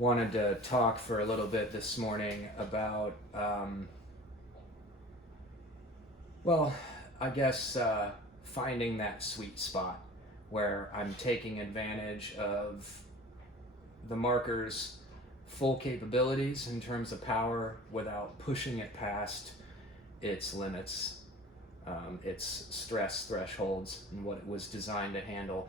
wanted to talk for a little bit this morning about, well, I guess finding that sweet spot where I'm taking advantage of the marker's full capabilities in terms of power without pushing it past its limits, its stress thresholds, and what it was designed to handle.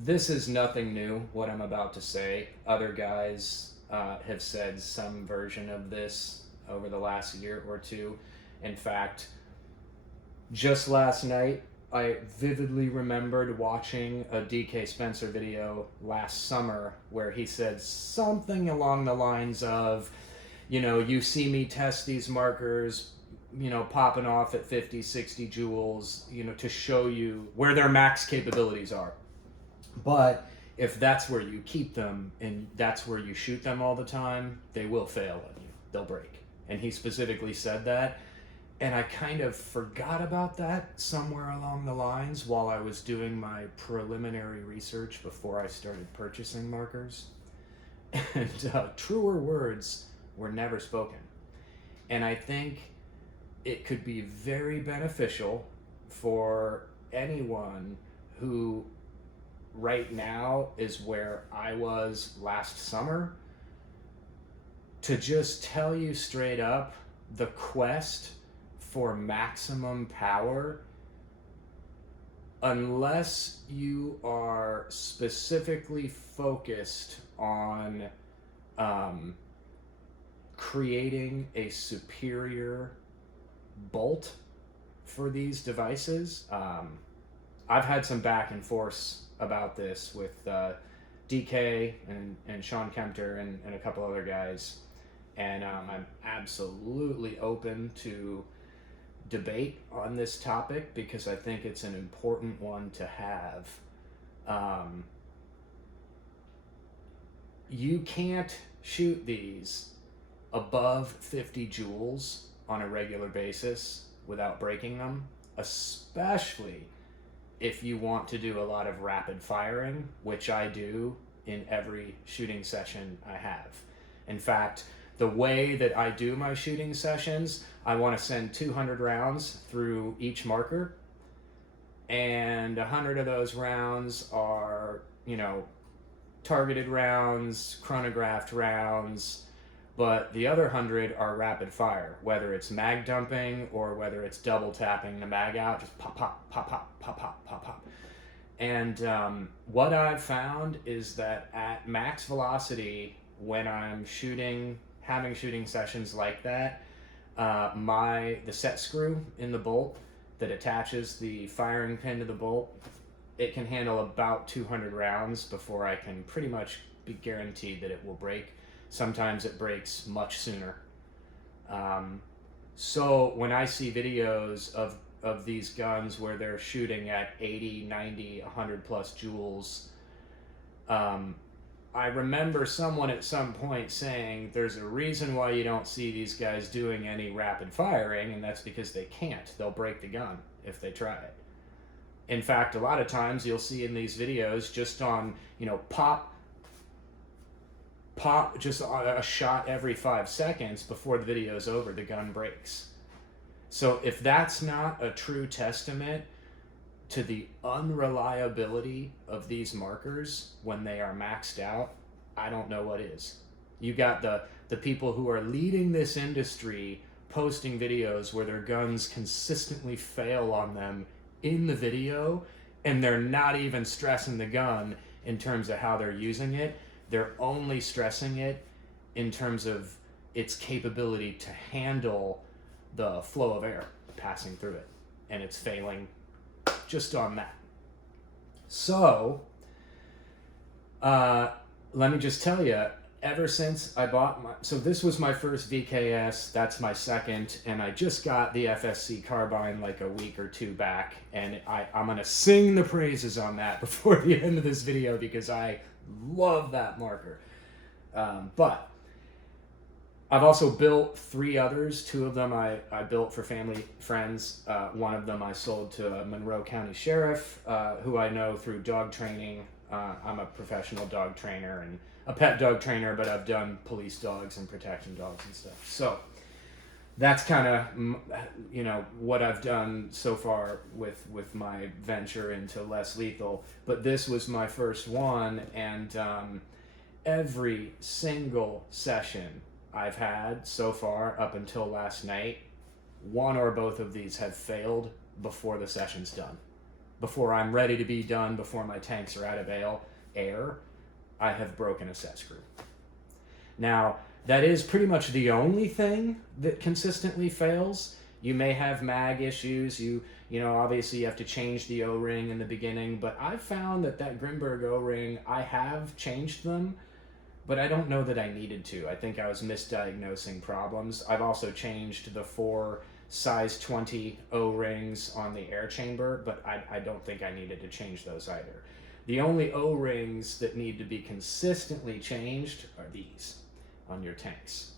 This is nothing new, what I'm about to say. Other guys have said some version of this over the last year or two. In fact, just last night, I vividly remembered watching a DK Spencer video last summer where he said something along the lines of, you see me test these markers, popping off at 50, 60 joules, to show you where their max capabilities are. But if that's where you keep them and that's where you shoot them all the time, they will fail on you. They'll break. And he specifically said that. And I kind of forgot about that somewhere along the lines while I was doing my preliminary research before I started purchasing markers. And truer words were never spoken. And I think it could be very beneficial for anyone who right now is where I was last summer to just tell you straight up, the quest for maximum power, unless you are specifically focused on creating a superior bolt for these devices. I've had some back and forth about this with DK and Sean Kempter and a couple other guys, and I'm absolutely open to debate on this topic because I think it's an important one to have. You can't shoot these above 50 joules on a regular basis without breaking them, especially if you want to do a lot of rapid firing, which I do in every shooting session I have. In fact, the way that I do my shooting sessions, I want to send 200 rounds through each marker, and 100 of those rounds are, targeted rounds, chronographed rounds, but the other 100 are rapid fire, whether it's mag dumping or whether it's double tapping the mag out, just pop, pop, pop, pop, pop, pop, pop, pop. And what I've found is that at max velocity, when I'm having shooting sessions like that, the set screw in the bolt that attaches the firing pin to the bolt, it can handle about 200 rounds before I can pretty much be guaranteed that it will break. Sometimes it breaks much sooner. So when I see videos of these guns where they're shooting at 80, 90, 100 plus joules, I remember someone at some point saying there's a reason why you don't see these guys doing any rapid firing, and that's because they can't. They'll break the gun if they try it. In fact, a lot of times you'll see in these videos just on, pop, just a shot every 5 seconds before the video's over, the gun breaks. So if that's not a true testament to the unreliability of these markers when they are maxed out, I don't know what is. You got the people who are leading this industry posting videos where their guns consistently fail on them in the video, and they're not even stressing the gun in terms of how they're using it. They're only stressing it in terms of its capability to handle the flow of air passing through it, and it's failing just on that. So, let me just tell you, ever since I bought so this was my first VKS, that's my second, and I just got the FSC carbine like a week or two back, and I'm going to sing the praises on that before the end of this video because I love that marker. But I've also built 3 others. 2 of them I built for family friends. One of them I sold to a Monroe County sheriff who I know through dog training. I'm a professional dog trainer, and a pet dog trainer, but I've done police dogs and protection dogs and stuff. So that's kind of what I've done so far with my venture into less lethal. But this was my first one, and every single session I've had so far up until last night, one or both of these have failed before the session's done. Before I'm ready to be done, before my tanks are out of air, I have broken a set screw. Now, that is pretty much the only thing that consistently fails. You may have mag issues. Obviously you have to change the O-ring in the beginning, but I've found that Grimberg O-ring, I have changed them, but I don't know that I needed to. I think I was misdiagnosing problems. I've also changed the 4 size 20 O-rings on the air chamber, but I don't think I needed to change those either. The only O-rings that need to be consistently changed are these on your tanks.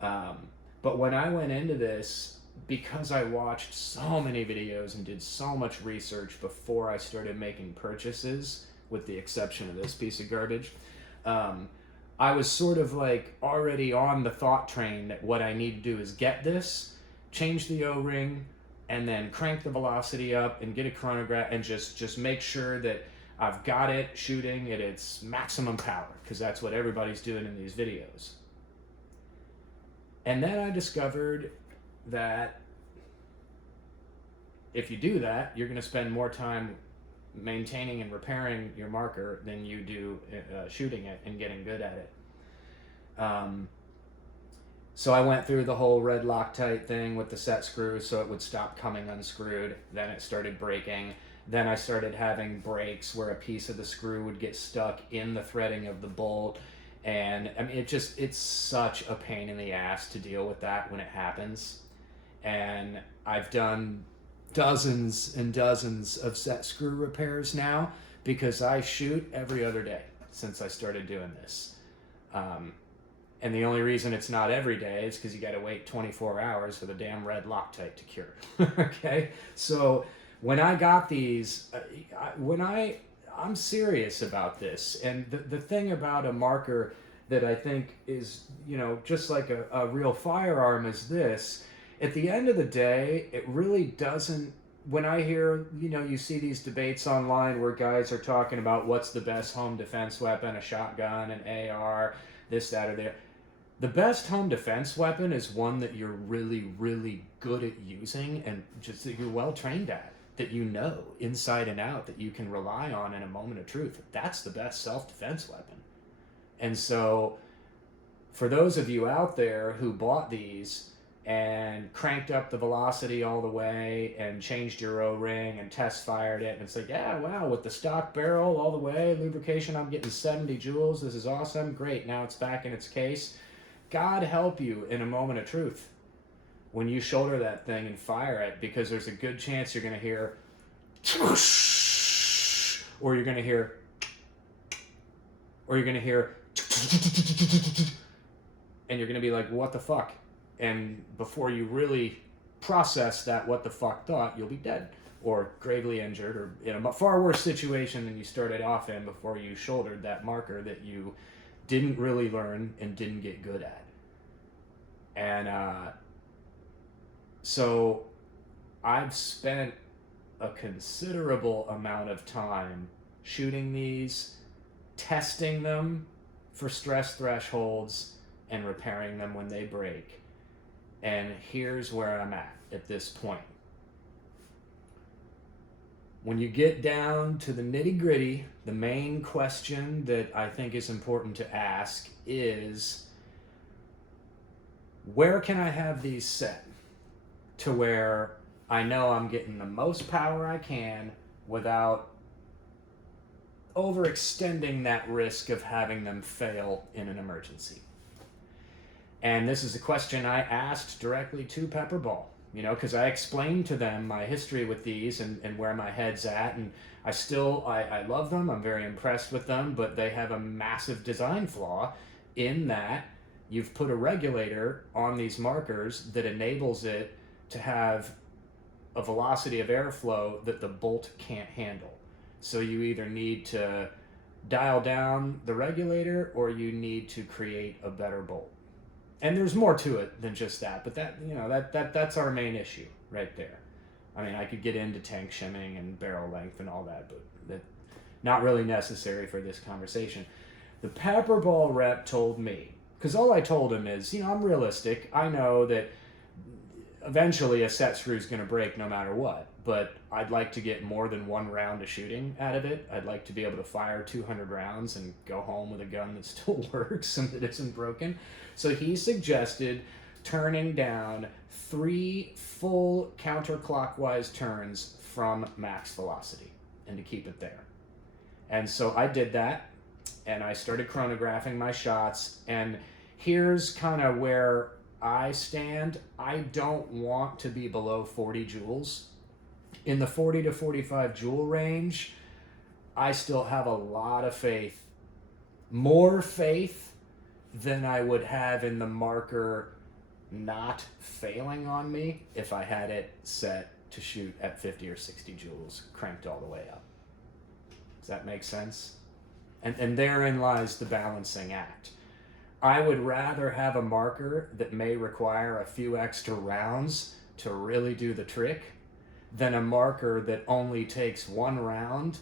But when I went into this, because I watched so many videos and did so much research before I started making purchases, with the exception of this piece of garbage, I was sort of like already on the thought train that what I need to do is get this, change the O-ring, and then crank the velocity up and get a chronograph and just make sure that I've got it shooting at its maximum power, because that's what everybody's doing in these videos. And then I discovered that if you do that, you're going to spend more time maintaining and repairing your marker than you do shooting it and getting good at it. So I went through the whole red Loctite thing with the set screw so it would stop coming unscrewed. Then it started breaking. Then I started having breaks where a piece of the screw would get stuck in the threading of the bolt. And I mean, it's such a pain in the ass to deal with that when it happens. And I've done dozens and dozens of set screw repairs now because I shoot every other day since I started doing this. And the only reason it's not every day is because you got to wait 24 hours for the damn red Loctite to cure. Okay? So when I got these, I'm serious about this. And the thing about a marker that I think is, just like a real firearm is this. At the end of the day, it really doesn't, when I hear, you see these debates online where guys are talking about what's the best home defense weapon, a shotgun, an AR, this, that, or the other. The best home defense weapon is one that you're really, really good at using and just that you're well trained at, that you know inside and out, that you can rely on in a moment of truth. That's the best self-defense weapon. And so for those of you out there who bought these and cranked up the velocity all the way and changed your O-ring and test fired it, and it's like, yeah, wow, with the stock barrel all the way, lubrication, I'm getting 70 joules. This is awesome. Great. Now it's back in its case. God help you in a moment of truth when you shoulder that thing and fire it, because there's a good chance you're going to hear or you're going to hear and you're going to be like, what the fuck? And before you really process that what the fuck thought, you'll be dead or gravely injured or in a far worse situation than you started off in before you shouldered that marker that you didn't really learn and didn't get good at. And so I've spent a considerable amount of time shooting these, testing them for stress thresholds, and repairing them when they break. And here's where I'm at this point. When you get down to the nitty-gritty, the main question that I think is important to ask is, where can I have these set to where I know I'm getting the most power I can without overextending that risk of having them fail in an emergency? And this is a question I asked directly to Pepperball, because I explained to them my history with these and where my head's at. And I love them. I'm very impressed with them, but they have a massive design flaw in that you've put a regulator on these markers that enables it to have a velocity of airflow that the bolt can't handle. So you either need to dial down the regulator, or you need to create a better bolt. And there's more to it than just that, but that's our main issue right there. I mean, I could get into tank shimming and barrel length and all that, but that's not really necessary for this conversation. The pepper ball rep told me, because all I told him is, I'm realistic. I know that eventually a set screw is going to break no matter what, but I'd like to get more than one round of shooting out of it. I'd like to be able to fire 200 rounds and go home with a gun that still works and that isn't broken. So he suggested turning down 3 full counterclockwise turns from max velocity and to keep it there. And so I did that, and I started chronographing my shots, and here's kind of where I stand. I don't want to be below 40 joules. In the 40 to 45 joule range, I still have a lot of faith, more faith than I would have in the marker not failing on me if I had it set to shoot at 50 or 60 joules, cranked all the way up. Does that make sense? And therein lies the balancing act. I would rather have a marker that may require a few extra rounds to really do the trick than a marker that only takes 1 round,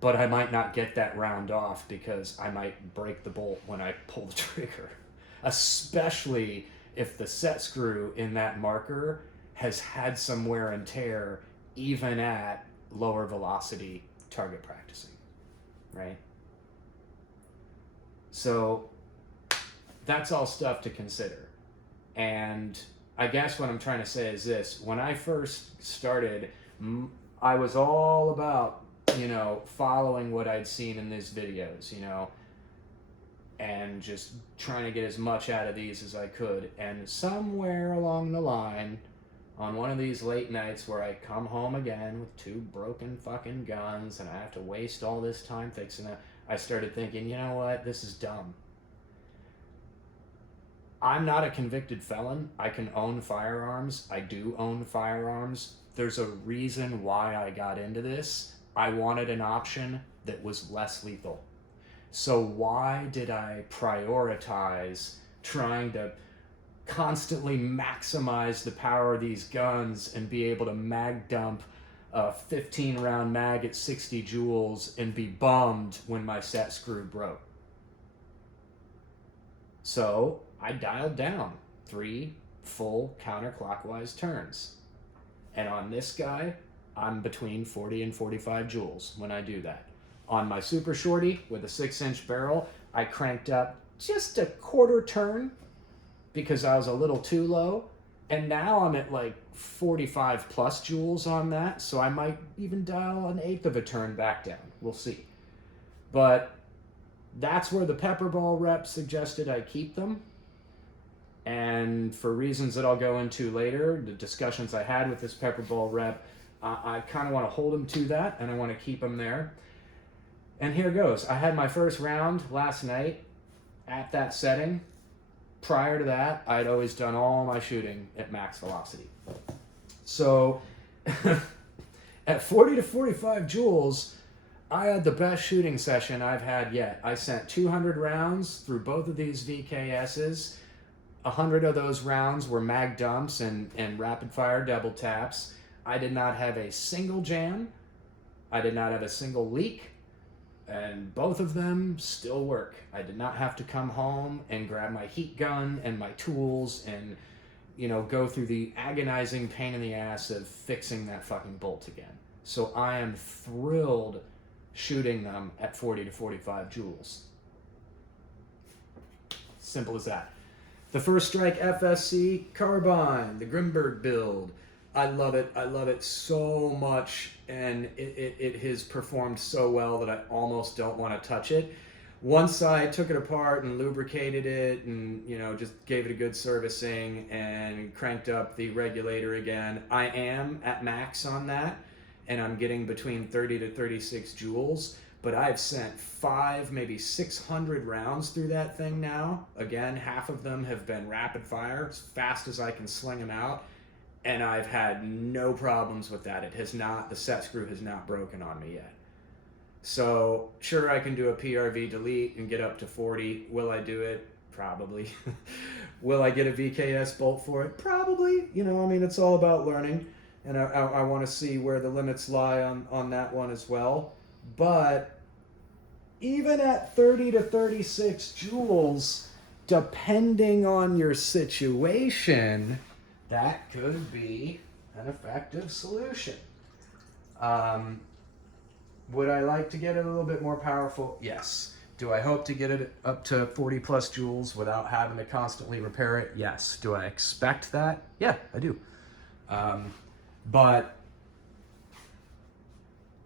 but I might not get that round off because I might break the bolt when I pull the trigger. Especially if the set screw in that marker has had some wear and tear even at lower velocity target practicing, right? So that's all stuff to consider. And I guess what I'm trying to say is this: when I first started, I was all about, following what I'd seen in these videos, and just trying to get as much out of these as I could. And somewhere along the line, on one of these late nights where I come home again with 2 broken fucking guns and I have to waste all this time fixing it, I started thinking, you know what, this is dumb. I'm not a convicted felon. I can own firearms. I do own firearms. There's a reason why I got into this. I wanted an option that was less lethal. So why did I prioritize trying to constantly maximize the power of these guns and be able to mag dump a 15 round mag at 60 joules and be bummed when my set screw broke? So I dialed down 3 full counterclockwise turns. And on this guy, I'm between 40 and 45 joules when I do that. On my super shorty with a 6-inch barrel, I cranked up just a quarter turn because I was a little too low. And now I'm at like 45 plus joules on that. So I might even dial an 1/8 of a turn back down. We'll see. But that's where the pepper ball rep suggested I keep them. And for reasons that I'll go into later, the discussions I had with this pepper ball rep, I kind of want to hold him to that, and I want to keep him there. And here goes. I had my first round last night at that setting. Prior to that, I'd always done all my shooting at max velocity. So at 40 to 45 joules, I had the best shooting session I've had yet. I sent 200 rounds through both of these VKSs. 100 of those rounds were mag dumps and rapid fire double taps. I did not have a single jam. I did not have a single leak. And both of them still work. I did not have to come home and grab my heat gun and my tools and, go through the agonizing pain in the ass of fixing that fucking bolt again. So I am thrilled shooting them at 40 to 45 joules. Simple as that. The First Strike FSC carbine, the Grimberg build. I love it. I love it so much, and it has performed so well that I almost don't want to touch it. Once I took it apart and lubricated it and, just gave it a good servicing and cranked up the regulator again, I am at max on that, and I'm getting between 30 to 36 joules. But I've sent 5, maybe 600 rounds through that thing now. Again, half of them have been rapid fire, as fast as I can sling them out. And I've had no problems with that. The set screw has not broken on me yet. So sure, I can do a PRV delete and get up to 40. Will I do it? Probably. Will I get a VKS bolt for it? Probably. You know, I mean, it's all about learning, and I want to see where the limits lie on that one as well. But even at 30 to 36 joules, depending on your situation, that could be an effective solution. Um, would I like to get it a little bit more powerful? Yes. Do I hope to get it up to 40 plus joules without having to constantly repair it? Yes. Do I expect that? Yeah, I do. But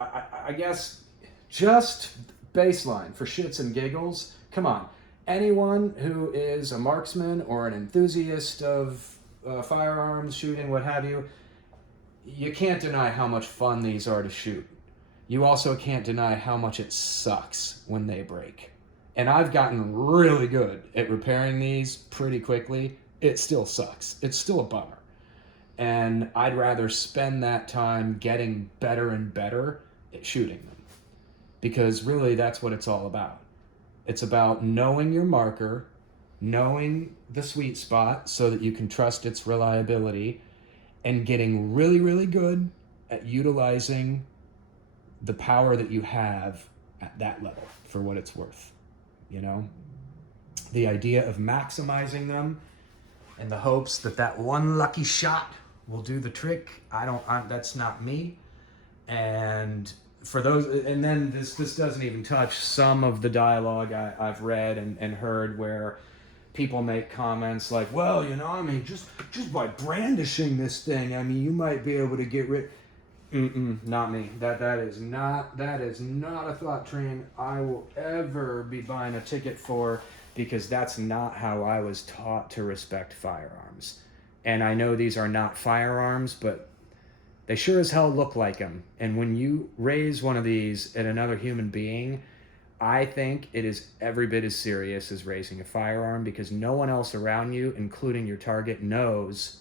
I guess just baseline for shits and giggles, come on. Anyone who is a marksman or an enthusiast of firearms, shooting, what have you, you can't deny how much fun these are to shoot. You also can't deny how much it sucks when they break. And I've gotten really good at repairing these pretty quickly. It still sucks. It's still a bummer. And I'd rather spend that time getting better and better at shooting them. Because really, that's what it's all about. It's about knowing your marker, knowing the sweet spot so that you can trust its reliability, and getting really, really good at utilizing the power that you have at that level for what it's worth. You know, the idea of maximizing them in the hopes that that one lucky shot will do the trick. That's not me. And for those, and then this doesn't even touch some of the dialogue I've read and heard where people make comments like, well, you know, I mean, just by brandishing this thing, I mean, you might be able to get rid. Not me. That is not a thought train I will ever be buying a ticket for, because that's not how I was taught to respect firearms. And I know these are not firearms, but they sure as hell look like them. And when you raise one of these at another human being, I think it is every bit as serious as raising a firearm, because no one else around you, including your target, knows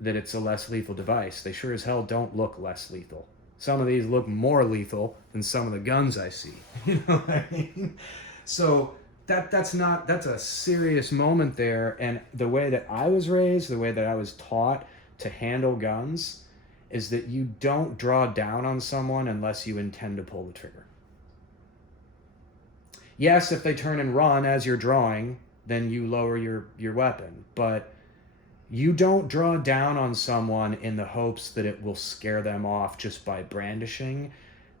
that it's a less lethal device. They sure as hell don't look less lethal. Some of these look more lethal than some of the guns I see. You know what I mean? So that's a serious moment there. And the way that I was raised, the way that I was taught to handle guns, is that you don't draw down on someone unless you intend to pull the trigger. Yes, if they turn and run as you're drawing, then you lower your weapon. But you don't draw down on someone in the hopes that it will scare them off just by brandishing,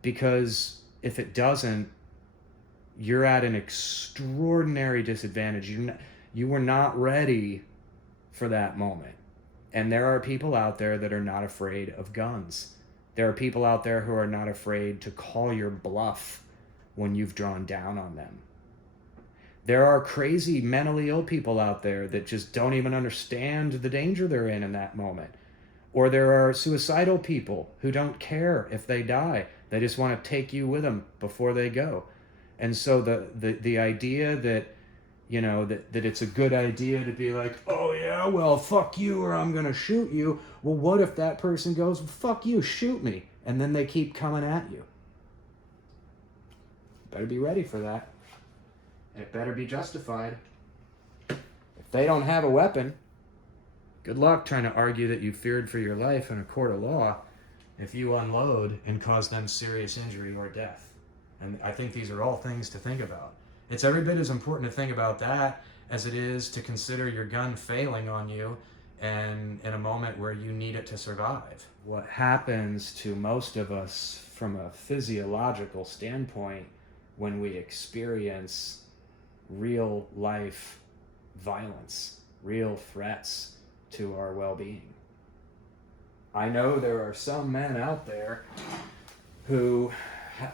because if it doesn't, you're at an extraordinary disadvantage. You were not ready for that moment. And there are people out there that are not afraid of guns. There are people out there who are not afraid to call your bluff when you've drawn down on them. There are crazy mentally ill people out there that just don't even understand the danger they're in that moment. Or there are suicidal people who don't care if they die. They just want to take you with them before they go. And so the idea that, you know, that it's a good idea to be like, oh yeah, well, fuck you or I'm going to shoot you. Well, what if that person goes, well, fuck you, shoot me. And then they keep coming at you. Better be ready for that. It better be justified. If they don't have a weapon, good luck trying to argue that you feared for your life in a court of law if you unload and cause them serious injury or death. And I think these are all things to think about. It's every bit as important to think about that as it is to consider your gun failing on you and in a moment where you need it to survive. What happens to most of us from a physiological standpoint when we experience real life violence, real threats to our well-being? I know there are some men out there who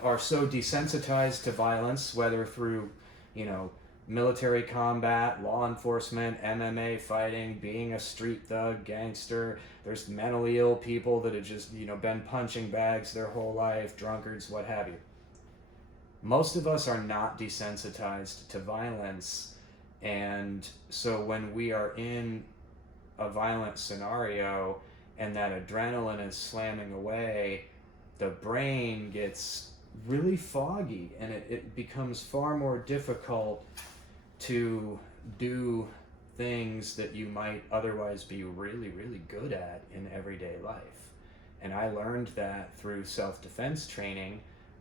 are so desensitized to violence, whether through, you know, military combat, law enforcement, MMA fighting, being a street thug, gangster. There's mentally ill people that have just, you know, been punching bags their whole life, drunkards, what have you. Most of us are not desensitized to violence, and so when we are in a violent scenario and that adrenaline is slamming away, the brain gets really foggy, and it becomes far more difficult to do things that you might otherwise be really, really good at in everyday life. And I learned that through self-defense training.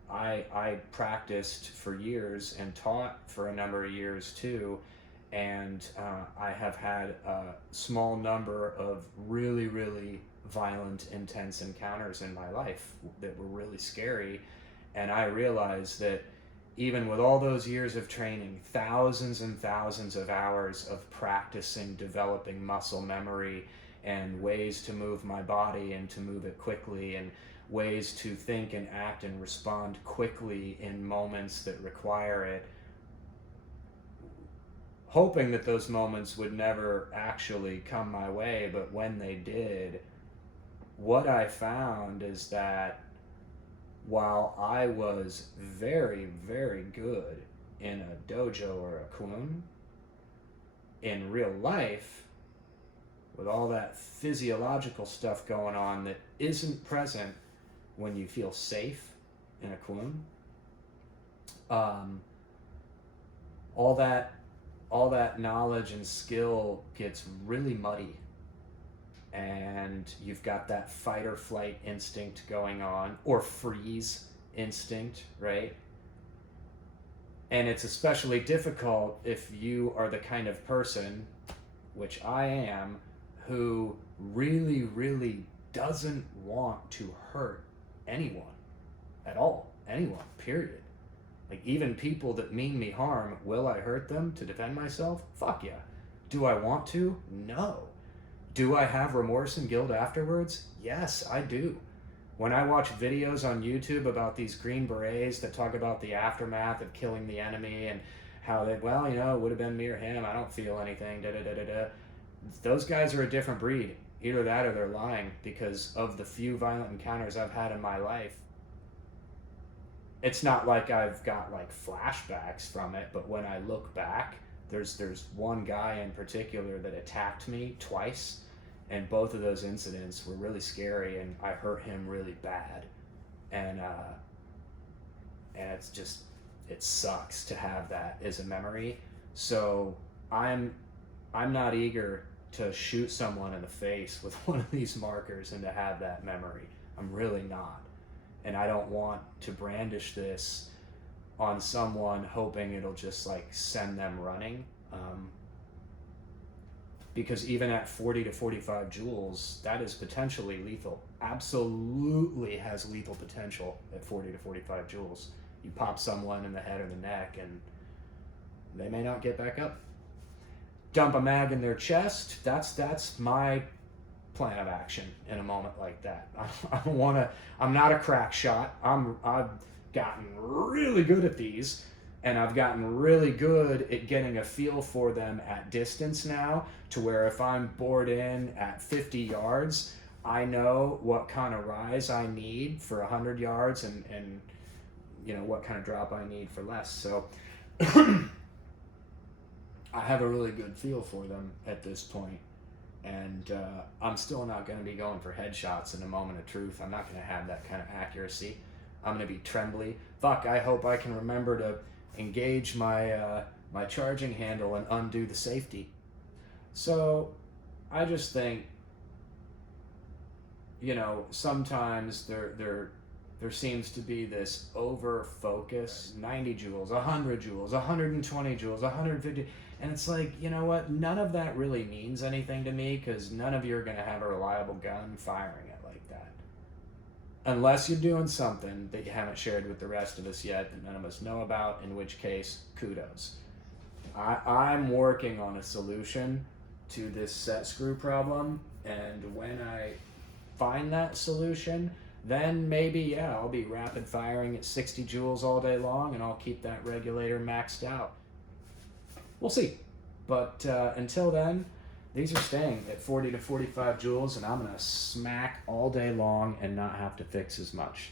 I practiced for years and taught for a number of years too, and I have had a small number of really, really violent, intense encounters in my life that were really scary. And I realized that even with all those years of training, thousands and thousands of hours of practicing developing muscle memory and ways to move my body and to move it quickly, and ways to think and act and respond quickly in moments that require it, hoping that those moments would never actually come my way, but when they did, what I found is that while I was very, very good in a dojo or a kung, in real life, with all that physiological stuff going on that isn't present when you feel safe in a kung, all that knowledge and skill gets really muddy, and you've got that fight or flight instinct going on, or freeze instinct, right? And it's especially difficult if you are the kind of person, which I am, who really, really doesn't want to hurt anyone at all. Anyone, period. Like, even people that mean me harm, will I hurt them to defend myself? Fuck yeah. Do I want to? No. Do I have remorse and guilt afterwards? Yes, I do. When I watch videos on YouTube about these Green Berets that talk about the aftermath of killing the enemy and how they, well, you know, it would have been me or him, I don't feel anything, da-da-da-da-da. Those guys are a different breed. Either that or they're lying, because of the few violent encounters I've had in my life. It's not like I've got like flashbacks from it, but when I look back, there's one guy in particular that attacked me twice, and both of those incidents were really scary, and I hurt him really bad, and it's just, it sucks to have that as a memory. So I'm not eager to shoot someone in the face with one of these markers and to have that memory. I'm really not. And I don't want to brandish this on someone hoping it'll just like send them running. Because even at 40 to 45 joules, that is potentially lethal. Absolutely has lethal potential at 40 to 45 joules. You pop someone in the head or the neck and they may not get back up. Dump a mag in their chest, that's my plan of action in a moment like that. I don't want to, I'm not a crack shot. I've gotten really good at these, and I've gotten really good at getting a feel for them at distance now, to where if I'm bored in at 50 yards, I know what kind of rise I need for 100 yards and you know what kind of drop I need for less. So I have a really good feel for them at this point. And I'm still not going to be going for headshots in a moment of truth. I'm not going to have that kind of accuracy. I'm going to be trembly. Fuck, I hope I can remember to engage my my charging handle and undo the safety. So I just think, you know, sometimes there seems to be this over focus, 90 joules, 100 joules, 120 joules, 150, and it's like, you know what, none of that really means anything to me, because none of you are going to have a reliable gun firing it like that. Unless you're doing something that you haven't shared with the rest of us yet, that none of us know about, in which case, kudos. I'm working on a solution to this set screw problem, and when I find that solution, then maybe, yeah, I'll be rapid firing at 60 joules all day long, and I'll keep that regulator maxed out. We'll see. But until then, these are staying at 40 to 45 joules, and I'm going to smack all day long and not have to fix as much.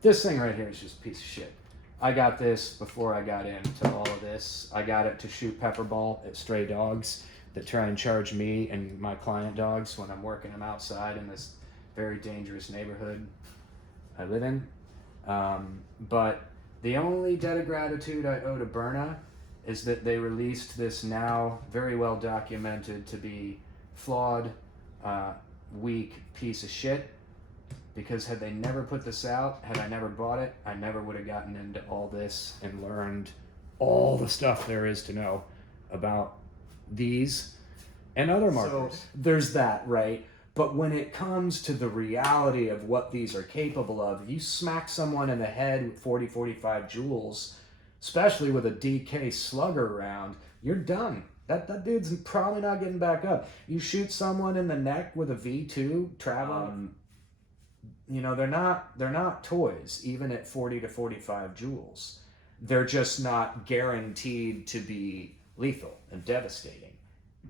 This thing right here is just a piece of shit. I got this before I got into all of this. I got it to shoot pepper ball at stray dogs that try and charge me and my client dogs when I'm working them outside in this very dangerous neighborhood I live in. But the only debt of gratitude I owe to Byrna is that they released this now very well documented to be flawed, weak piece of shit. Because had they never put this out, had I never bought it, I never would have gotten into all this and learned all the stuff there is to know about these and other markers. So there's that, right? But when it comes to the reality of what these are capable of, if you smack someone in the head with 40, 45 joules, especially with a DK slugger round, you're done. That dude's probably not getting back up. You shoot someone in the neck with a V2 traveling, you know, they're not toys, even at 40 to 45 joules. They're just not guaranteed to be lethal and devastating.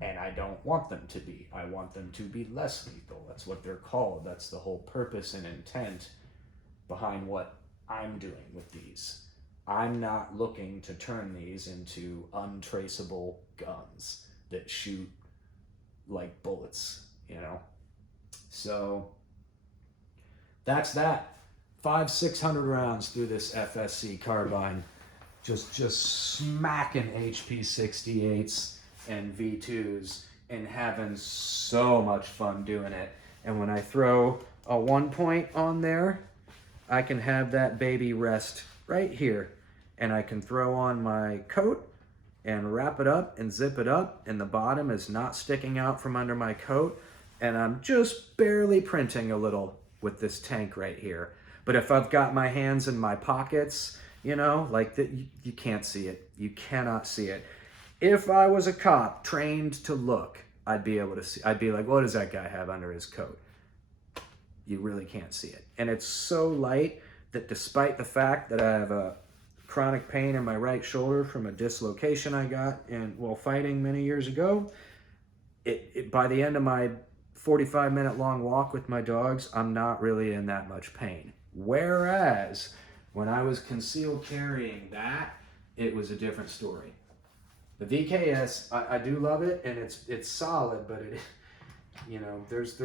And I don't want them to be. I want them to be less lethal. That's what they're called. That's the whole purpose and intent behind what I'm doing with these. I'm not looking to turn these into untraceable guns that shoot like bullets, you know? So that's that. 500-600 rounds through this FSC carbine. Just smacking HP 68s and V2s and having so much fun doing it. And when I throw a 1 point on there, I can have that baby rest right here. And I can throw on my coat and wrap it up and zip it up, and the bottom is not sticking out from under my coat, and I'm just barely printing a little with this tank right here. But if I've got my hands in my pockets, you know, like that, you can't see it. You cannot see it. If I was a cop trained to look, I'd be able to see. I'd be like, what does that guy have under his coat? You really can't see it. And it's so light that despite the fact that I have a chronic pain in my right shoulder from a dislocation I got while fighting many years ago, by the end of my 45-minute long walk with my dogs, I'm not really in that much pain. Whereas when I was concealed carrying that, it was a different story. The VKS, I do love it, and it's solid, but it, you know, there's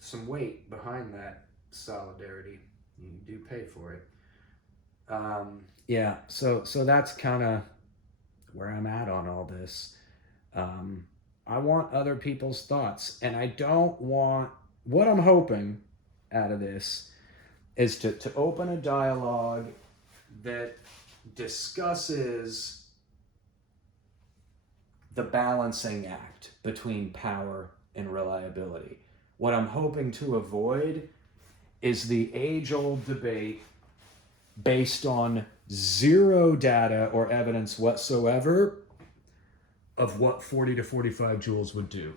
some weight behind that solidarity. You do pay for it. Yeah, so that's kind of where I'm at on all this. I want other people's thoughts, and I don't want, what I'm hoping out of this is to open a dialogue that discusses the balancing act between power and reliability. What I'm hoping to avoid is the age-old debate based on zero data or evidence whatsoever of what 40 to 45 joules would do.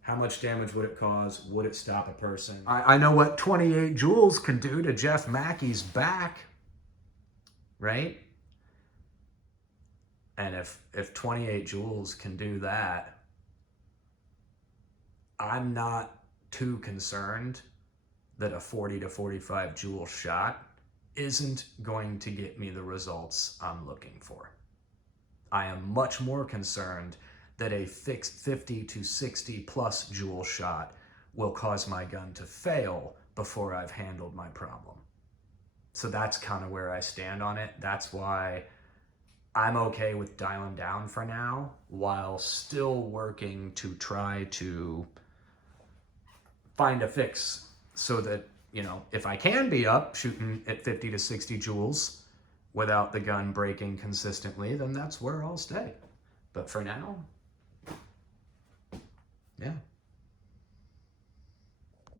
How much damage would it cause? Would it stop a person? I know what 28 joules can do to Jeff Mackey's back, right? And if 28 joules can do that, I'm not too concerned that a 40 to 45 joule shot isn't going to get me the results I'm looking for. I am much more concerned that a fixed 50 to 60 plus joule shot will cause my gun to fail before I've handled my problem. So that's kind of where I stand on it. That's why I'm okay with dialing down for now, while still working to try to find a fix so that, you know, if I can be up shooting at 50 to 60 joules without the gun breaking consistently, then that's where I'll stay. But for now, yeah.